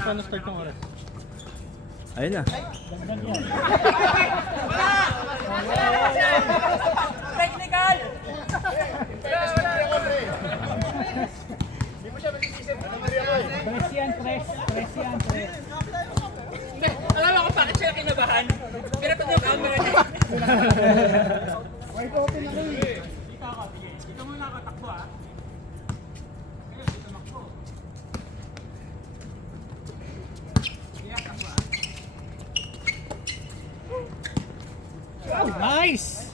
Paano start ng oras? Ayun na. Technical! Press yan, press. Press yan, press. Hindi, alam mo kung bakit siya kinabahan? Pinatod yung camera niya. Wait, open na kayo. Dito muna ako, takbo ah. Ngayon, dito makbo. Yeah, takbo ah. Nice!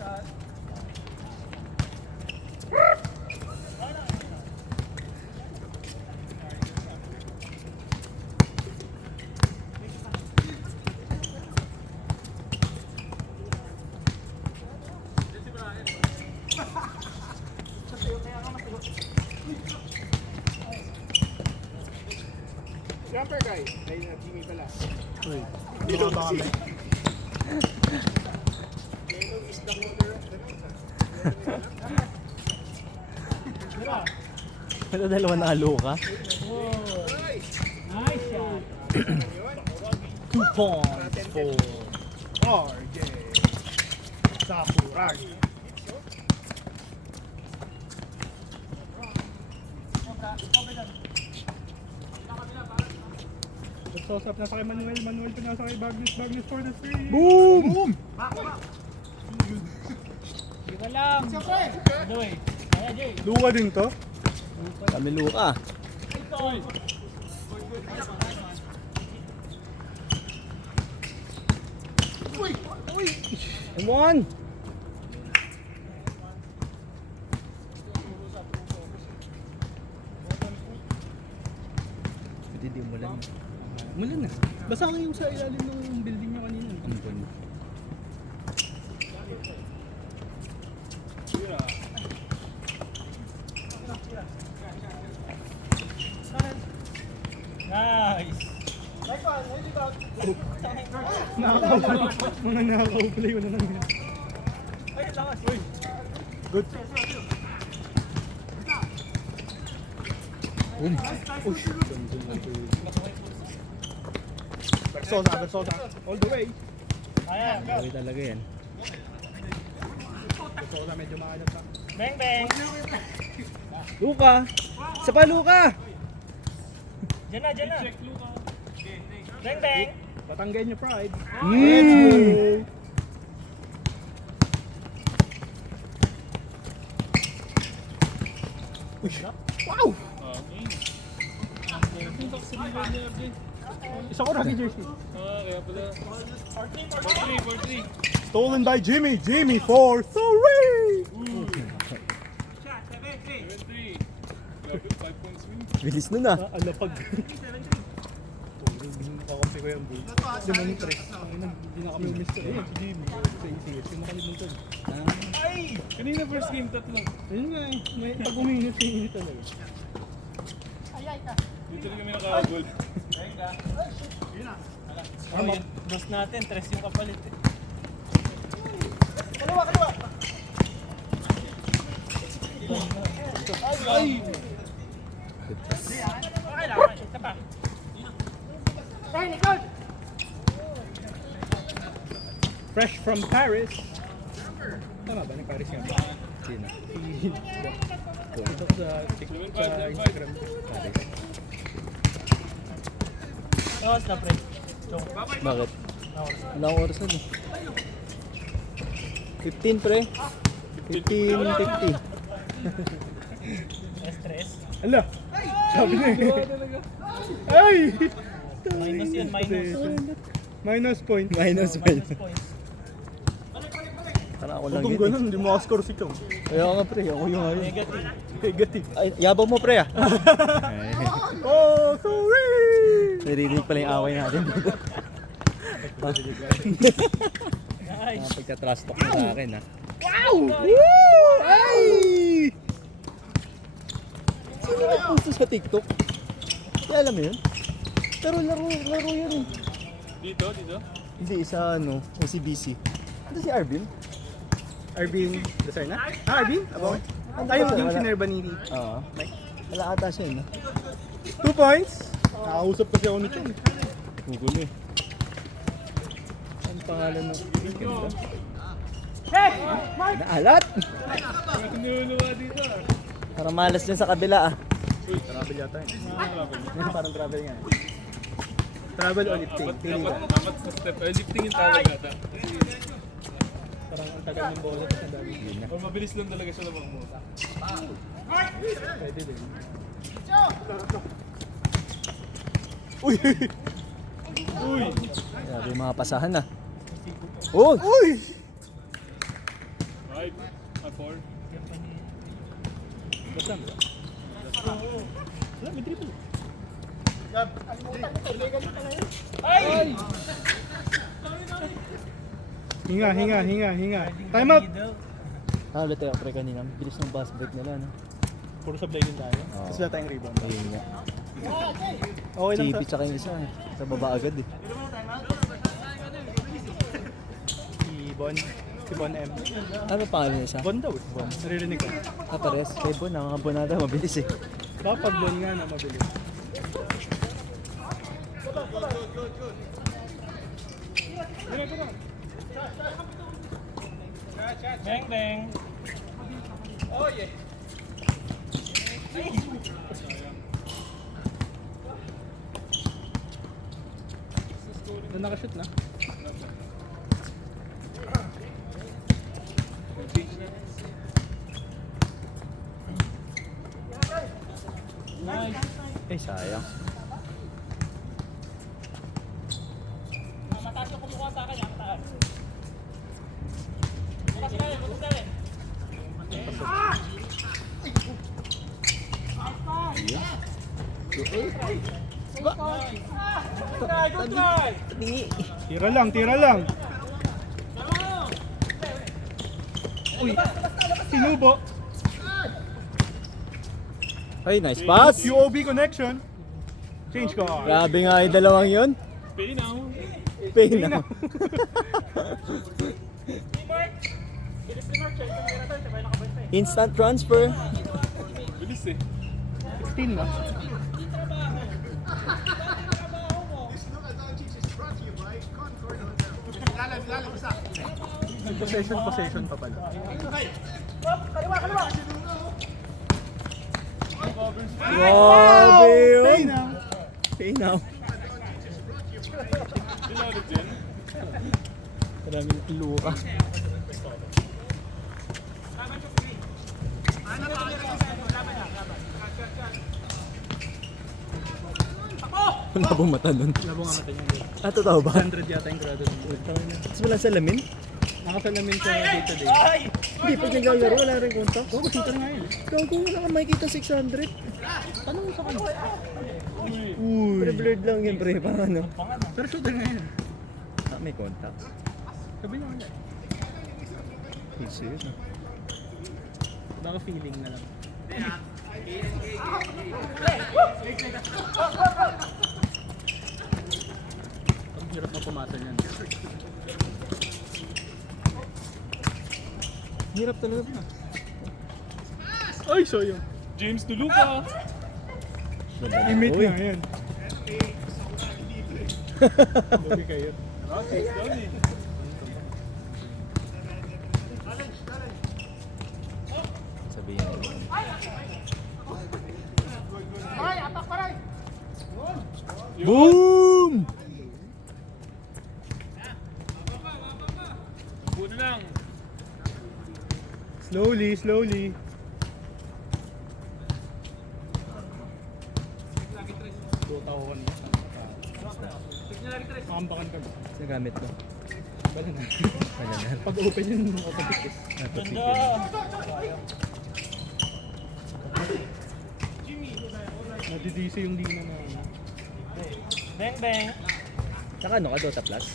Jumper guy. Ay, Jimmy pala. Uy, hindi na ba kami? Yellow is the holder of the Ito dalawa na aluka. Nice shot. 2 points for RJ Sakuragi. Nagsusap na sa kay Manuel. Manuel pinasa kay Bagnes. Bagnes for the three. boom! Boom! Di ba lang? Doy. Kaya Jay. Luka din to? Kami luka. M1! Hindi di umulan. Umulan na. Basta kayo sa ilalim ng building nyo kanina. Ampun. Nice! Mga nakaka-play mo na lang yan. Ay, lakas. Uy. Good. Boom! Versosa. All the way. Ayan. Lagi talaga yan. Versosa medyo makalat pa. Bang, bang. Luka! Isa pa Luka! Diyan na, diyan na. Bang, bang. Patanggayin niyo pride. Let's go! Wow! Isa ko rugby jersey. Kaya pala. 4-3. Stolen by Jimmy. Jimmy for 3! Bilis nun ah. Alapag. Kakampi ko yung bull. Demonstrate. Hindi na kami umisto. Ayun, si Jimmy. Sa ECS. Hindi na kami dito. Ay! Kanina first game, tatlo. Ayun nga eh. May pag uminit, singinit talaga. Dito rin kami naka-gold. Oh, yun. Boss natin, 3 yung kapalit eh. Kaliwa! Ay! Okay lang, isa pa. Fresh from Paris. Tama ba? Nag-Paris yan? Sino? Ito sa TikTok, sa Instagram. Paris. Tawas na, pre. Bakit? Wala akong oras na eh. 15 pre. 15:50. Stress. Ala! Sabi na eh. Ay! Minus yan, minus. Minus point. Minus Minus 1. points. Parang ako lang Kung yun. ganun, hindi mo score si Chong. Kaya nga pre, ako yung ayun. Negative. Negative. Ay, yabang mo pre ah. Oh, sorry! Naririnig pala yung away natin dito. Nice. Pagka-trust talk mo sa akin ah. Wow! Woo! Ay! Sino nag-post sa TikTok? Kaya alam mo yun? Pero laro yan eh. Dito? Hindi, isa ano, OCBC. Ito si Arvin? Arvin, Desar na? Arvin? Abo? Ay, yung sinerba ni Oo. Wala ata siya yun. 2 points. Nakausap kasi ako nito. Gugulo eh. Ang pangalan ng ganda. Naalat! Niluluwa dito ah. Parang malas din sa kabila ah. Travel yata yun. Parang travel nga. Travel o lifting? Pili ka. Dapat sa step. Lifting yung tawag yata. Parang ang tagal ng bola sa dami. O mabilis lang talaga siya lamang mo. Pwede din. Uy! Grabe yung mga pasahan ah. Oh! Uy! Right. At 4. Basta mo. Wala, may dribble. Hinga. Time out! Ulit tayo pre kanina. Bilis ng bus break nila no? Puro sablay din tayo. Tapos wala tayong rebound. Ayun nga. Okay lang JP sa... tsaka yung isa eh. Sa baba agad eh. Si Bon M. Ano pangalan niya isa? Bon daw eh. Bon. Naririnig ko. Ah pares. Kay Bon, nakakabonada. Mabilis eh. Kapag Bon nga na mabilis. Bang bang. Oh yeah. Nakashoot na. Nice. Eh sayang. Mataas yung kumukuha sa akin. Mataas. Bukas na rin. Good try. Tira lang. Uy, sinubo. Ay, nice pass! QOB connection. Change ko. Grabe nga yung dalawang yun. Pay now. Pain na. Instant transfer. Bilis eh. 16 na. Possession pa pala. Grabe Pay yun. now. Pay now. Maraming luka. Wala bang mata nun? Labo nga mata niya. Ah, totoo ba? 100 yata yung grado nun. Tapos wala salamin? Nakasalamin sa day-to-day. Hindi, pag naglalaro, wala rin kontak. Oo, shooter nga yun. Gago, wala ka makikita 600. Tanong mo sa kanya. Pre, blurred lang yun, pre. Parang ano? Pero shooter nga yun. Ah, may contact. Sabi niya nga. Piso yun. Baka feeling na lang. Ang hirap na pumasa niyan. Hirap talaga. Ay, sayang. James Tuluca. Limit Uy. nga yan. Babi kayo. Sabihin mo. Boom! Buno lang. Slowly. Dota ko kanina. Makambakan ka ba? Nagamit ko. Bala na. Wala na. Pag open yun, automatic. Nadidisi yung lina na ano. Bang bang. Saka ano ka, Dota Plus?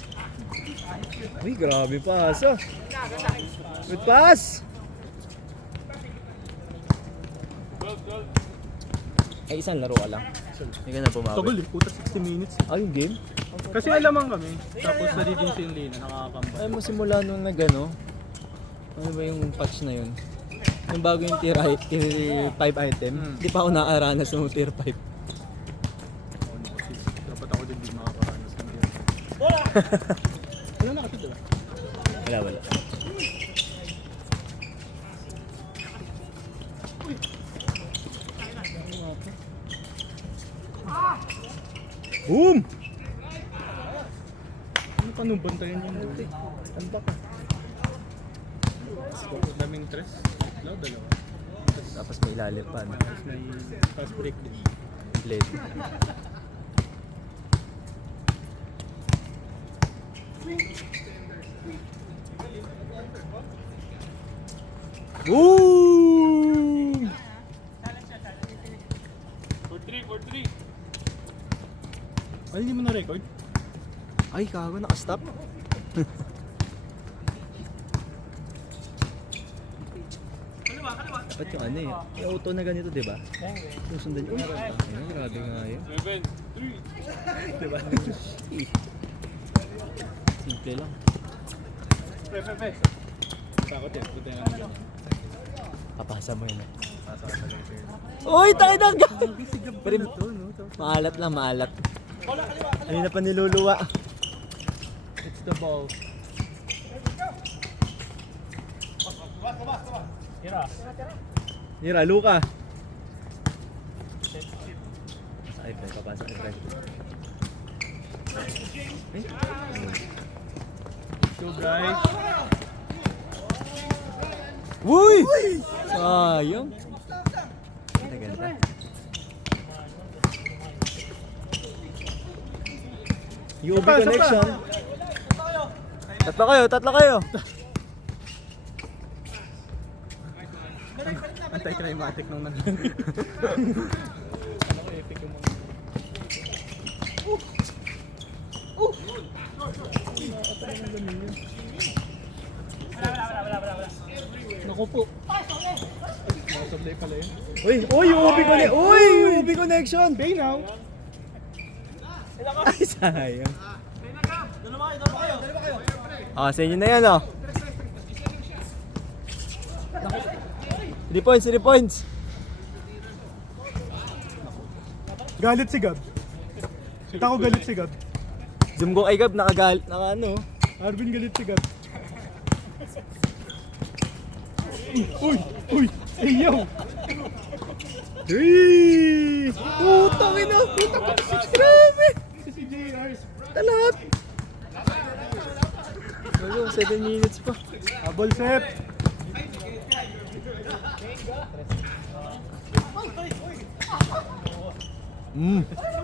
Uy, grabe pass ah. Good pass! Ay, isang laro ka lang. Hindi ka na bumawi. Tagal eh, puta 60 minutes. Ah, yung game? Kasi alamang kami, tapos nadidisi yung lina, nakakakamba. Ay mo simula nung nag-ano, ano ba yung patch na yun? Yung bago yung tier 5 item, hindi pa ako nakaranas ng tier 5. hindi makakaranas ng yan. Wala na kasi diba? Wala. Boom! Ano pa nung bantayan yung buti? Tanda ka. Daming tres. Dalawa. Tapos may ilalim pa. No? Tapos may fast break din. Blade. Boom! 4-3. Ay, hindi mo na-record? Ay, kago, naka-stop. Dapat yung ano eh. Yung auto na ganito, di ba? Susundan yung ay, grabe nga yun. 7-3. Di ba? Simple lang. Fe. Takot yan. Buti nga naman. Papasa mo yun eh. Pasa ka talaga sa'yo. Uy, tayo na! Pare mo to, no? Maalat lang, maalat. Ano na pa niluluwa? It's the ball. Nira, Luka. Sakit na, papasok na tayo. Eh? So guys. Uy! Sayang. Ganda. UB connection. Tatlo kayo. Anti-climatic nung Ano ko epic yung mga. Naku po. Nakasablay pala yun. UB connection. Pay now. Ay, sayang. Sa inyo na yan, oh. 3 points. Galit si Gab. Kita ko galit si Gab. Zoom ko kay Gab, naka ano. Arvin galit si Gab. Uy! Ayaw! 3! Putang ina! Grabe! Si JR. Talat! 7 minutes pa. Abol Sep.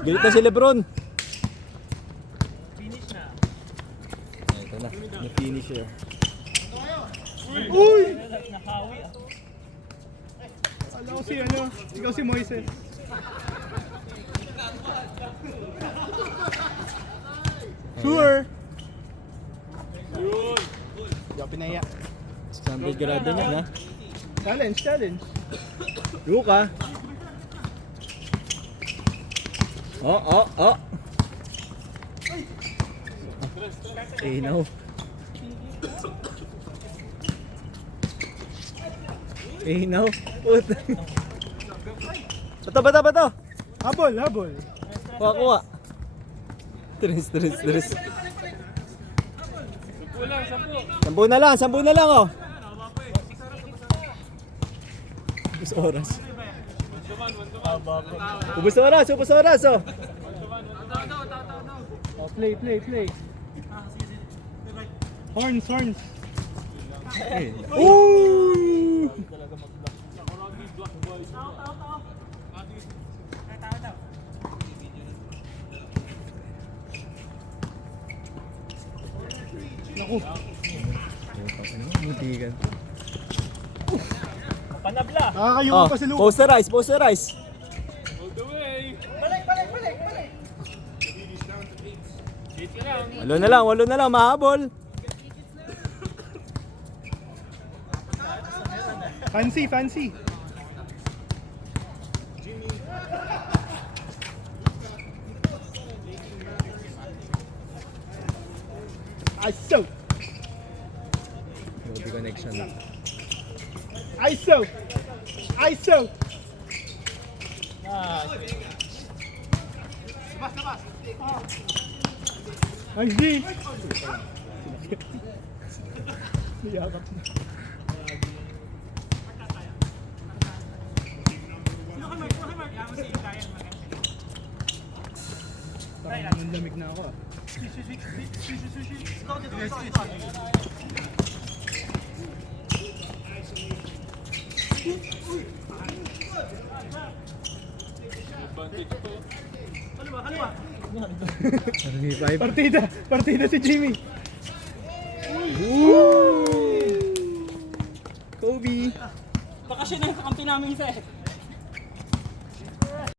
Galit na si Lebron. Ito na, na-finish yun. Uy! Alam ko si ikaw si Moises. Sure! Hindi ako pinaya. Standard grado niya, ha? Challenge. Luka. Oh. Now. Puta. Bato. Habol. Kuha. Tres. 10 na lang, oh. Ubus oras, oh. Oh, play. Horns. Ooh! Naku. Mutigan. Panabla. Nakakayuko pa si Luka. Posterize. All the way. Balik. Hit ka lang. 8 na lang, mahabol. Fancy. ISO. UB connection na. ISO. Labas. Ay, G! Niyakap na. Sino kay Mark? Sino kay Mark? Ako si Ryan Mark. Parang nanlamig na ako ah. Kaliwa. Partida si Jimmy. Kobe! Bakasyon na yung kakampi namin isa eh.